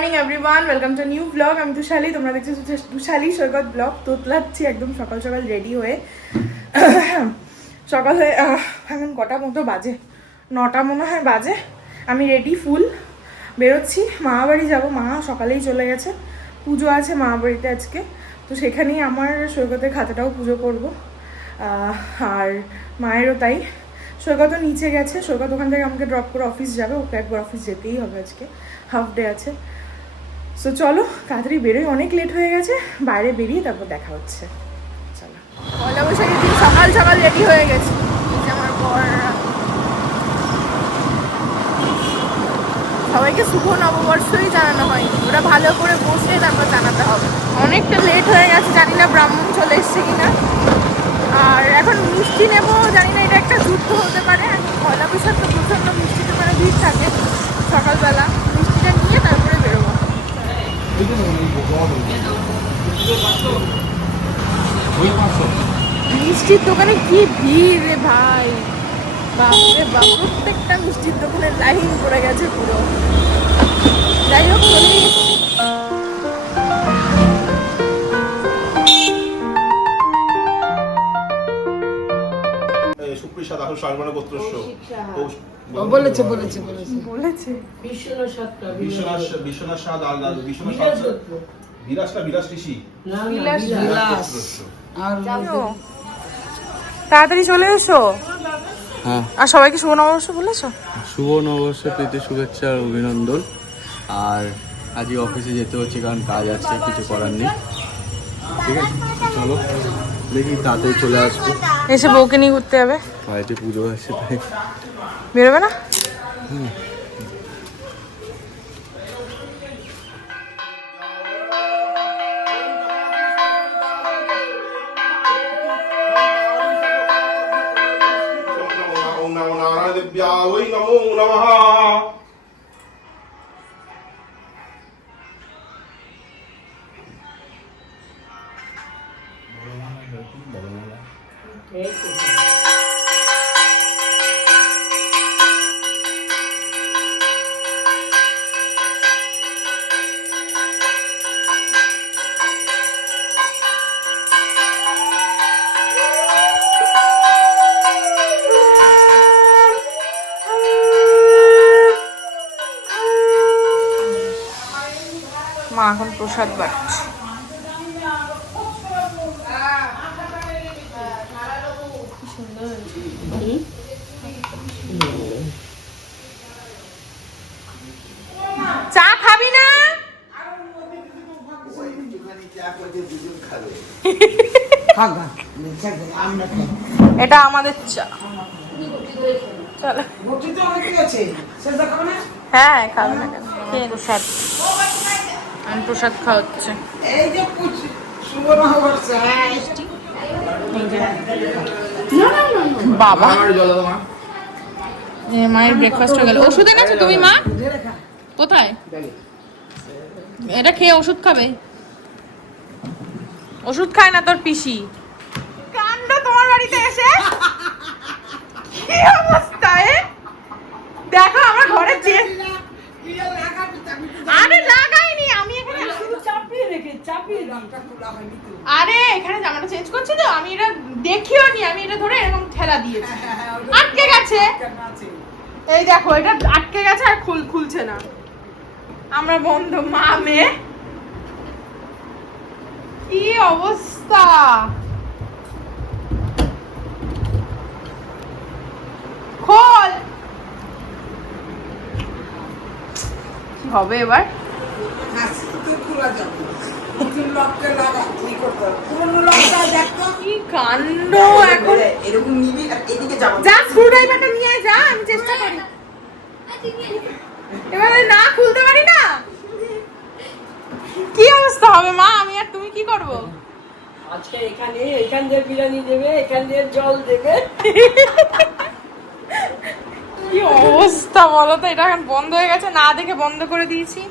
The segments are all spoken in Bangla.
Morning everyone welcome to new blog আমি তুষালি তোমরা দেখছ তুষ- তুষালি সৈকত ব্লগ তোতলাচ্ছি একদম সকাল সকাল রেডি হয়ে। সকাল হয়ে এখন কটা মতো বাজে? নটা মনে হয় বাজে। আমি রেডি ফুল বেরোচ্ছি। মামা বাড়ি যাব। মা সকালেই চলে গেছে। পুজো আছে মামা বাড়িতে আজকে। তো সেখানেই আমার সৈকতের খাতাটাও পুজো করব। আর মায়েরও তাই। সৈকতও নিচে গেছে। সৈকত ওখান থেকে আমাকে ড্রপ করে অফিস যাবে। ওকে একবার অফিস যেতেই হবে আজকে। হাফ ডে আছে। সো চলো, তাড়াতাড়ি বেরোই। অনেক লেট হয়ে গেছে। বাইরে বেরিয়ে তারপর দেখা হচ্ছে। চলো। পয়লা বৈশাখের দিন সকাল সকাল রেডি হয়ে গেছে। আমার বররা। সবাইকে শুভ নববর্ষই জানানো হয়নি। ওরা ভালো করে বসে তারপর জানাতে হবে। অনেকটা লেট হয়ে গেছে, জানি না ব্রাহ্মণ চলে এসছে কিনা। আর এখন মিষ্টি নেব, জানি না এটা একটা যুদ্ধ হতে পারে। এখন পয়লা বৈশাখ তো প্রচণ্ড মিষ্টি দোকানে ভিড় থাকে সকালবেলা মিষ্টিটা নিয়ে তারপরে বেরোবো মিষ্টির দোকানে কি ভিড় রে ভাই? বাপরে বাপ প্রত্যেকটা মিষ্টির দোকানে লাইন পড়ে গেছে পুরো। যাই হোক। সুপ্রিসা দাহ সালমান গোত্রস্য বলেছে বলেছে বলেছে। বলেছে। বিশ্বনাথ বিশ্বনাথ বিশ্বনাথ ঋষি? বিলাস তাড়াতাড়ি চলে এসো। হ্যাঁ। আর সবাইকে শুভ নববর্ষ বলেছ? শুভ নববর্ষ প্রীতি শুভেচ্ছা আর অভিনন্দন। আর আজকে অফিসে যেতে হচ্ছে কারণ কাজ আছে কিছু করার নেই। ঠিক আছে চলো। দেখি তাড়াতাড়ি চলে আসব। এসে বউকে নিয়ে ঘুরতে যাবে। বাড়িতে পুজো আছে তাই। বেরোবে না? ওই নমো নমঃ এখন প্রসাদ বাড়ছে চা খাবি না? এটা আমাদের চা। হ্যাঁ খাবে না কেন? খেয়ে প্রসাদ আমি প্রসাদ খাওয়াচ্ছে। এই যে হচ্ছে হ্যাঁ বাবা। মায়ের ব্রেকফাস্ট হয়ে গেল। ওষুধ এনেছো তুমি মা? কোথায়? এটা খেয়ে ওষুধ খাবে। ওষুধ খায় না তোর পিসি। কাণ্ড তোমার বাড়িতে এসে? কি অবস্থা দেখো আমার ঘরে যে আরে চাপিয়ে রেখে চাপিয়ে রংটা খোলা হয়নি তো। আরে এখানে জামাটা চেঞ্জ করছি তো আমি এটা দেখিও নি আমি এটা ধরে এরকম ঠেলা দিয়েছি। আটকে গেছে। এই দেখো এটা আটকে গেছে আর খুল খুলছে না। আমরা বন্ধু মা মেয়ে। কি অবস্থা? খোল। কি হবে এবার? খোলা যাবে। নতুন লকটা লাগা এই করতে পুরনো লকটা দেখতো কি কাণ্ড এখন? এরকম নিবি আর এদিকে যাব। যা স্ক্রু নিয়ে যা আমি চেষ্টা করি। এবারে না খুলতে পারি না? কি অবস্থা হবে মা? আমি আর তুমি কি করব? আজকে এখানে এখান দিয়ে বিরিয়ানি দেবে এখান দিয়ে জল দেবে। কি অবস্থা বলো তো এটা এখন বন্ধ হয়ে গেছে না দেখে বন্ধ করে দিয়েছি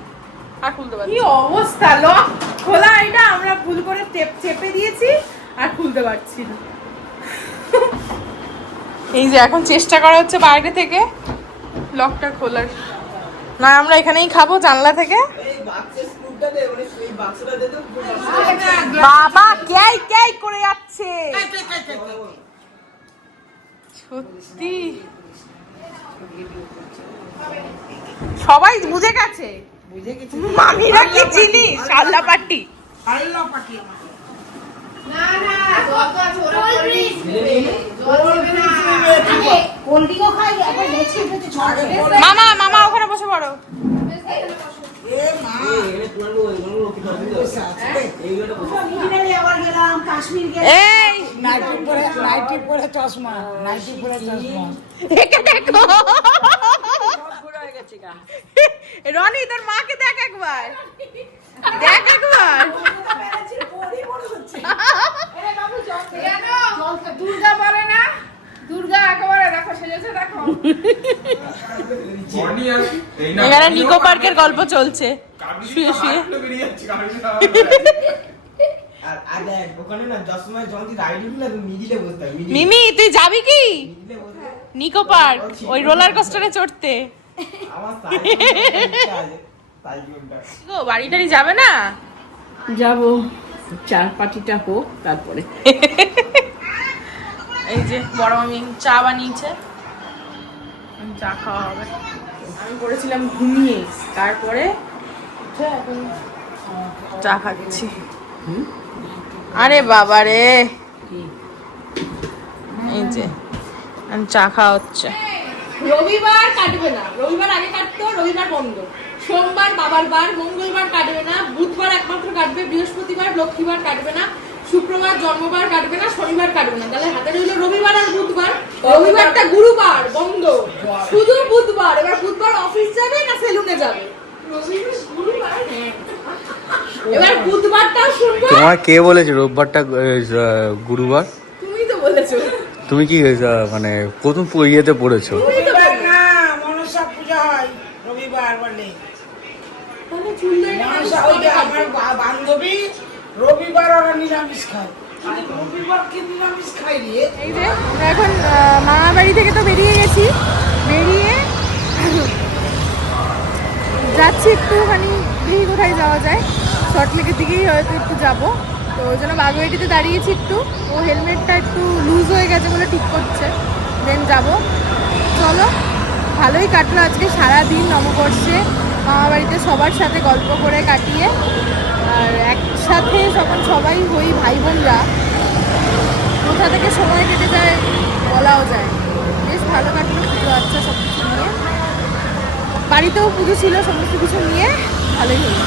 আর খুলতে পারছি কি অবস্থা লক। খোলা এটা আমরা ভুল করে চেপে দিয়েছি আর খুলতে পারছি না। এই যে এখন চেষ্টা করা হচ্ছে বাইরে থেকে। লকটা খোলার। না, আমরা এখানেই খাব জানলা থেকে। বাবা কেই কেই করে যাচ্ছে। সত্যি। সবাই বুঝে গেছে। বুঝে গেছি। মামিরা কি চিনিস আল্লাহ পাটি আল্লাহ পাটি আমার। মামা মামা ওখানে বসে পড়ো। এ মা। বসে আছে। রে। এই নাইটি পরে নাইটি পরে চশমা নাইটি পরে চশমা। দেখো। রনি তোর মাকে দেখ একবার। দেখ একবার। দুর্গা বলে না দুর্গা একেবারে দেখো সেজেছে দেখো এখানে নিকো পার্কের গল্প চলছে শুয়ে শুয়ে মিমি তুই যাবি কি। নিকো পার্ক ওই রোলার কোস্টারে চড়তে। আমার সাইকেল আছে সাইকেলটা গো বাড়ি টাড়ি যাবে না? যাব। চার পাটিটা হোক তারপরে। এই যে বড় মামি চা বানিয়েছে। চা খাওয়া হবে। আমি পড়েছিলাম ঘুমিয়ে। তারপরে চা খাচ্ছি। আরে বাবা রে! এই যে চা খাওয়া হচ্ছে। রবিবার কাটবে না। রবিবার আগে কাটতো, রবিবার বন্ধ। সোমবার, বাবার বার, মঙ্গলবার কাটবে না, বুধবার একমাত্র কাটবে, বৃহস্পতিবার, লক্ষ্মীবার কাটবে না, শুক্রবার, জন্মবার কাটবে না, শনিবার কাটবে না। তাহলে হাতে রইল রবিবার আর বুধবার। রবিবারটা গুরুবার, বন্ধ। শুধু বুধবার। এবার বুধবার অফিস যাবে না সেলুনে যাবে। এবার বুধবারটাও শুনব। তোমার কে বলেছে রোববারটা গুরুবার? তুমি কি মানে প্রথম ইয়েতে পড়েছো? রবিবার হয় বান্ধবী। ওরা নিরামিষ খায়। এই যে আমরা এখন মামা বাড়ি থেকে তো বেরিয়ে গেছি। বেরিয়ে যাচ্ছি একটুখানি কোথায় যাওয়া যায়। শর্টলেকের দিকেই হয়তো একটু যাব। তো ওই জন্য বাগুয়াটিতে দাঁড়িয়েছি একটু। ও হেলমেটটা একটু লুজ হয়ে গেছে বলে ঠিক করছে। দেন যাব। চলো, ভালোই কাটলো আজকে সারা দিন নববর্ষে। মামা বাড়িতে সবার সাথে গল্প করে কাটিয়ে। আর একসাথে যখন সবাই হই ভাই বোনরা কোথা থেকে সময় কেটে যায় বলাও যায় বেশ ভালো কাটলো পুজো আচ্ছা সব কিছু নিয়ে। বাড়িতেও পুজো ছিল, সমস্ত কিছু নিয়ে ভালোই হলো।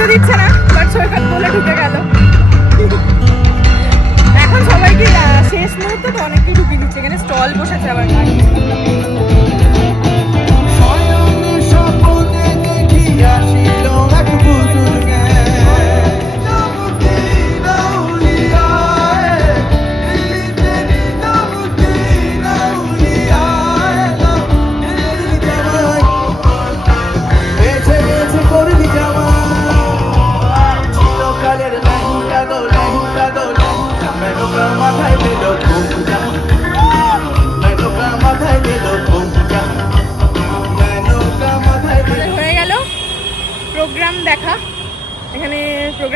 ঢুকতে দিচ্ছে না বাট সৈকত বলে ঢুকে গেল। এখন সবাইকে শেষ মুহূর্তে তো অনেকেই ঢুকিয়ে দিচ্ছে, এখানে স্টল বসেছে আবার।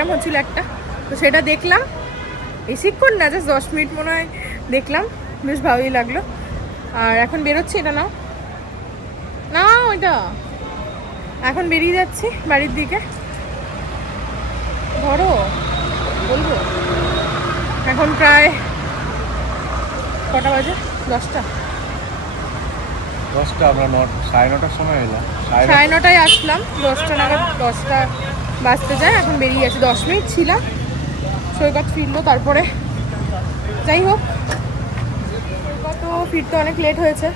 প্রোগ্রাম হচ্ছিল একটা? তো সেটা দেখলাম। বেশিক্ষণ না জাস্ট দশ মিনিট মনে হয় দেখলাম। বেশ ভালোই লাগল। আর এখন বেরোচ্ছি এটা নাও। না ওইটা এখন বেরিয়ে যাচ্ছি বাড়ির দিকে। ধরো বলব। এখন প্রায় কটা বাজে? দশটা। দশটা আমরা সাড়ে নটার সময় এলাম। সাড়ে নটায় আসলাম। দশটা নাগাদ দশটা বাজতে যায়, এখন বেরিয়ে গেছি, দশ মিনিট ছিলাম। সৈকত ফিরলো তারপরে। যাই হোক, সৈকত ফিরতে অনেক লেট হয়েছে।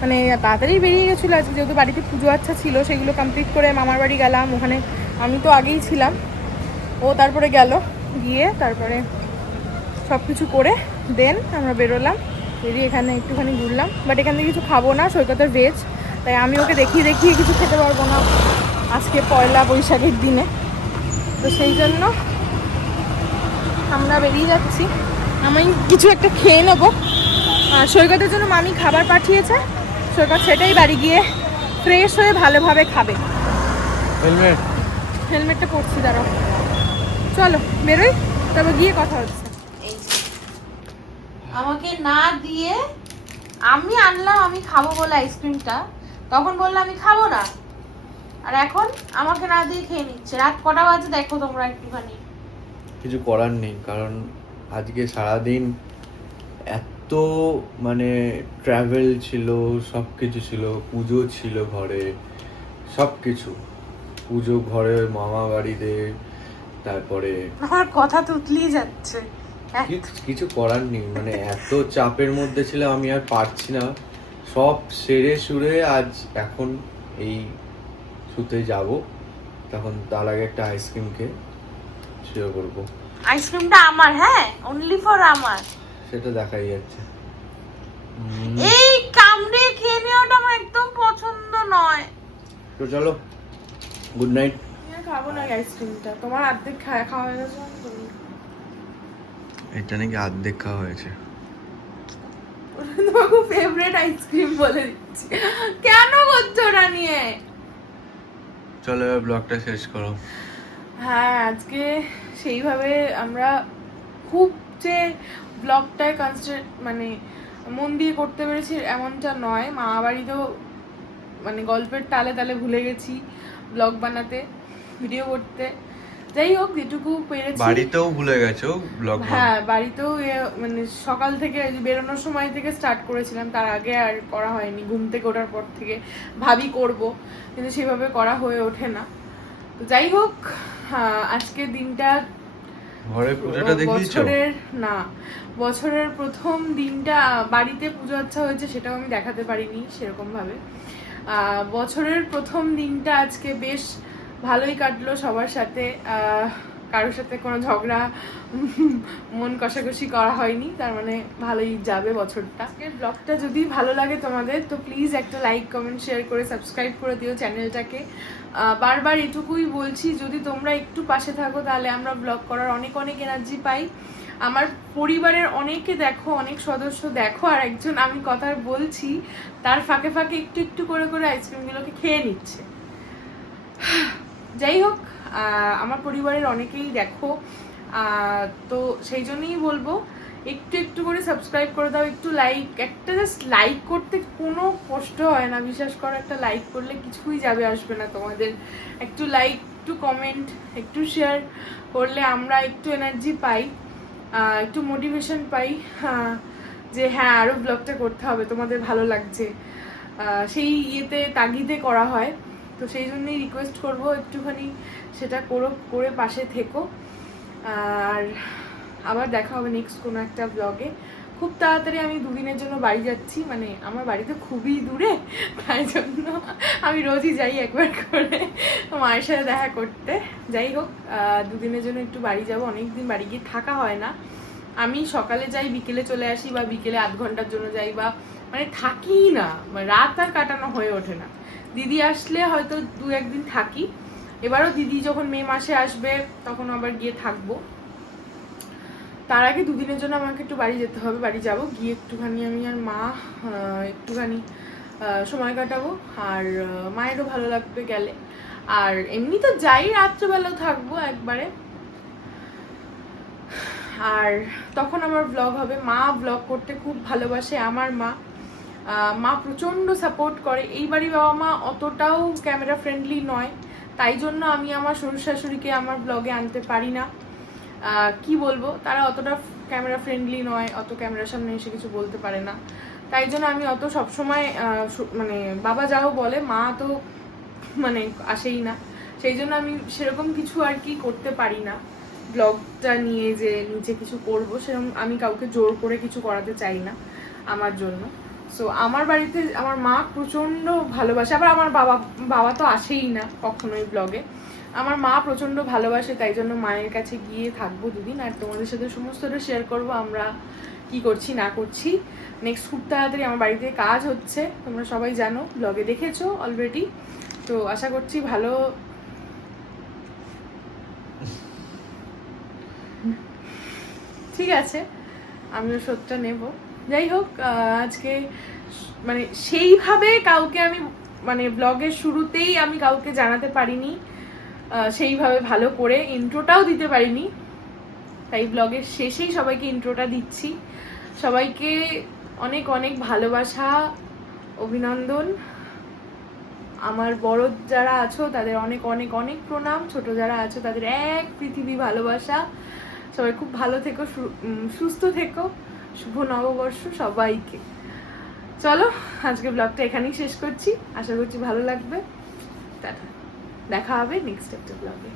মানে তাড়াতাড়ি বেরিয়ে গেছিল, আজকে যেহেতু বাড়িতে পুজো আচ্ছা ছিল, সেগুলো কমপ্লিট করে মামার বাড়ি গেলাম, ওখানে আমি তো আগেই ছিলাম। ও তারপরে গেল, গিয়ে তারপরে সব কিছু করে দেন আমরা বেরোলাম। বেরিয়ে এখানে একটুখানি ঘুরলাম বাট এখান থেকে কিছু খাব না, সৈকতের ভেজ তাই আমি ওকে দেখিয়ে দেখিয়ে কিছু খেতে পারব না। আজকে পয়লা বৈশাখের দিনে। তো সেই জন্য আমরা বেরিয়ে যাচ্ছি। আমি কিছু একটা খেয়ে নেব। আর সৈকতের জন্য মামি খাবার পাঠিয়েছে। সৈকত সেটাই বাড়ি গিয়ে ফ্রেশ হয়ে ভালোভাবে খাবে। হেলমেট হেলমেটটা পরছি দাঁড়াও। চলো বেরোই। তবে গিয়ে কথা হচ্ছে। এই আমাকে না দিয়ে আমি আনলাম আমি খাব বলে আইসক্রিমটা তখন বললাম আমি খাব না। আর এখন আমাকে না দিয়ে খেয়ে নিচ্ছে। রাত কটা বাজে দেখো তোমরা একটুখানি। কিছু করার নেই কারণ আজকে সারাদিন এত মানে ট্রাভেল ছিল সব কিছু ছিল পুজো ছিল ঘরে সব কিছু পুজো ঘরে মামা বাড়িতে তারপরে আমার কথা তুতলিয়ে যাচ্ছে। কিছু করার নেই মানে এত চাপের মধ্যে ছিল আমি আর পারছি না। সব সেরে সুরে আজ এখন এই শুতে যাব তখন তার আগে একটা আইসক্রিম খেয়ে শুয়ে পড়ব। আইসক্রিমটা আমার হ্যাঁ? অনলি ফর আমার। সেটা দেখাই যাচ্ছে। এই কামড়ে খেয়ে নেওয়াটা আমার একদম পছন্দ নয়। তো চলো গুড নাইট আমি খাব না আইসক্রিমটা তোমার অর্ধেক খাওয়া খাওয়া হয়ে গেছে। এটা নাকি অর্ধেক খাওয়া হয়েছে। তোমার ফেভারিট আইসক্রিম বলে দিচ্ছি। কেন করছ ওটা নিয়ে? চলো ব্লগটা শেষ করো। হ্যাঁ আজকে সেইভাবে আমরা খুব যে ব্লগটায় কনসেন্ট্রেট মানে মন দিয়ে করতে পেরেছি এমনটা নয়। মা বাড়িতেও মানে গল্পের তালে তালে ভুলে গেছি ব্লগ বানাতে ভিডিও করতে। যাই হোক যেটুকু পেরেছি। বাড়িতেও ভুলে গেছো ব্লগ হ্যাঁ বাড়িতেও মানে সকাল থেকে বেরোনোর সময় থেকে স্টার্ট করেছিলাম তার আগে আর করা হয়নি ঘুম থেকে ওঠার পর থেকে ভাবি করব কিন্তু সেভাবে করা হয়ে ওঠে না। তো যাই হোক আহ, আজকের দিনটা ঘরে পুজোটা দেখিয়েছো? বছরের না বছরের প্রথম দিনটা বাড়িতে পুজো আচ্ছা হয়েছে সেটাও আমি দেখাতে পারিনি সেরকম ভাবে আহ, বছরের প্রথম দিনটা আজকে বেশ ভালোই কাটলো সবার সাথে কারোর সাথে কোনো ঝগড়া মন কষাকষি করা হয়নি, তার মানে ভালোই যাবে বছরটা। আজকের ব্লগটা যদি ভালো লাগে তোমাদের, তো প্লিজ একটা লাইক কমেন্ট শেয়ার করে সাবস্ক্রাইব করে দিও চ্যানেলটাকে বারবার এটুকুই বলছি, যদি তোমরা একটু পাশে থাকো, তাহলে আমরা ব্লগ করার অনেক অনেক এনার্জি পাই। আমার পরিবারের অনেকে দেখো, অনেক সদস্য দেখো, আর একজন আমি কথা বলছি, তার ফাঁকে ফাঁকে একটু একটু করে করে আইসক্রিমগুলোকে খেয়ে নিচ্ছে। যাই হোক আমার পরিবারের অনেকেই দেখো তো সেই জন্যই বলব, একটু একটু করে সাবস্ক্রাইব করে দাও, একটু লাইক একটা জাস্ট লাইক করতে কোনো কষ্ট হয় না, বিশ্বাস করো, একটা লাইক করলে কিছুই যাবে, আসবে না তোমাদের। একটু লাইক একটু কমেন্ট একটু শেয়ার করলে আমরা একটু এনার্জি পাই একটু মোটিভেশন পাই যে হ্যাঁ আরও ব্লগটা করতে হবে, তোমাদের ভালো লাগছে। সেই ইয়েতে, তাগিদে করা হয়। তো সেই জন্যই রিকোয়েস্ট করব একটুখানি সেটা করো, করে পাশে থেকো। আর আবার দেখা হবে নেক্সট কোনো একটা ব্লগে খুব তাড়াতাড়ি আমি দুদিনের জন্য বাড়ি যাচ্ছি মানে আমার বাড়ি তো খুবই দূরে। তাই জন্য আমি রোজই যাই একবার করে মায়ের সাথে দেখা করতে। যাই হোক দুদিনের জন্য একটু বাড়ি যাব। অনেকদিন বাড়ি গিয়ে থাকা হয় না। আমি সকালে যাই, বিকেলে চলে আসি বা বিকেলে আধ ঘণ্টার জন্য যাই বা মানে থাকি না মানে রাত আর কাটানো হয়ে ওঠে না। দিদি আসলে হয়তো দু একদিন থাকি। এবারও দিদি যখন মে মাসে আসবে, তখন আবার গিয়ে থাকব। তার আগে দুদিনের জন্য আমাকে একটু বাড়ি যেতে হবে, বাড়ি যাব। গিয়ে একটুখানি আমি আর মা একটুখানি সময় কাটাবো। আর মায়েরও ভালো লাগবে গেলে। আর এমনি তো যাই রাত্রেবেলাও থাকব একবারে। আর তখন আমার ব্লগ হবে। মা ব্লগ করতে খুব ভালোবাসে আমার মা। মা প্রচণ্ড সাপোর্ট করে। এই বাবা মা অতটাও ক্যামেরা ফ্রেন্ডলি নয়। তাই জন্য আমি আমার শ্বশুর শাশুড়িকে আমার ব্লগে আনতে পারি না। কি বলব? তারা অতটা ক্যামেরা ফ্রেন্ডলি নয়, অত ক্যামেরার সামনে এসে কিছু বলতে পারে না। তাই জন্য আমি অত সবসময় মানে বাবা যাও বলে, মা তো মানে আসেই না। সেই জন্য আমি সেরকম কিছু আর কি করতে পারি না। ব্লগটা নিয়ে যে, নিচে কিছু করব, সেরকম আমি কাউকে জোর করে কিছু করাতে চাই না আমার জন্য। সো আমার বাড়িতে আমার মা প্রচণ্ড ভালোবাসে। আবার আমার বাবা বাবা তো আসেই না কখনোই ব্লগে আমার মা প্রচণ্ড ভালোবাসে তাই জন্য মায়ের কাছে গিয়ে থাকব দুদিন। আর তোমাদের সাথে সমস্তটা শেয়ার করব আমরা কি করছি না করছি। নেক্সট খুব তাড়াতাড়ি আমার বাড়িতে কাজ হচ্ছে তোমরা সবাই জানো ব্লগে দেখেছ অলরেডি তো আশা করছি ভালো ঠিক আছে আমিও সত্যটা নেব। যাই হোক আজকে মানে সেইভাবে কাউকে আমি মানে ব্লগের শুরুতেই আমি কাউকে জানাতে পারিনি। সেইভাবে ভালো করে ইন্ট্রোটাও দিতে পারিনি। তাই ব্লগের শেষেই সবাইকে ইন্ট্রোটা দিচ্ছি। সবাইকে অনেক অনেক ভালোবাসা, অভিনন্দন। আমার বড় যারা আছো, তাদের অনেক অনেক অনেক প্রণাম। ছোট যারা আছো, তাদের এক পৃথিবী ভালোবাসা। সবাই খুব ভালো থেকো সুস্থ থেকো। শুভ নববর্ষ সবাইকে। চলো, আজকে ব্লগটা এখানেই শেষ করছি। আশা করছি ভালো লাগবে। দেখা হবে নেক্সট একটা ব্লগে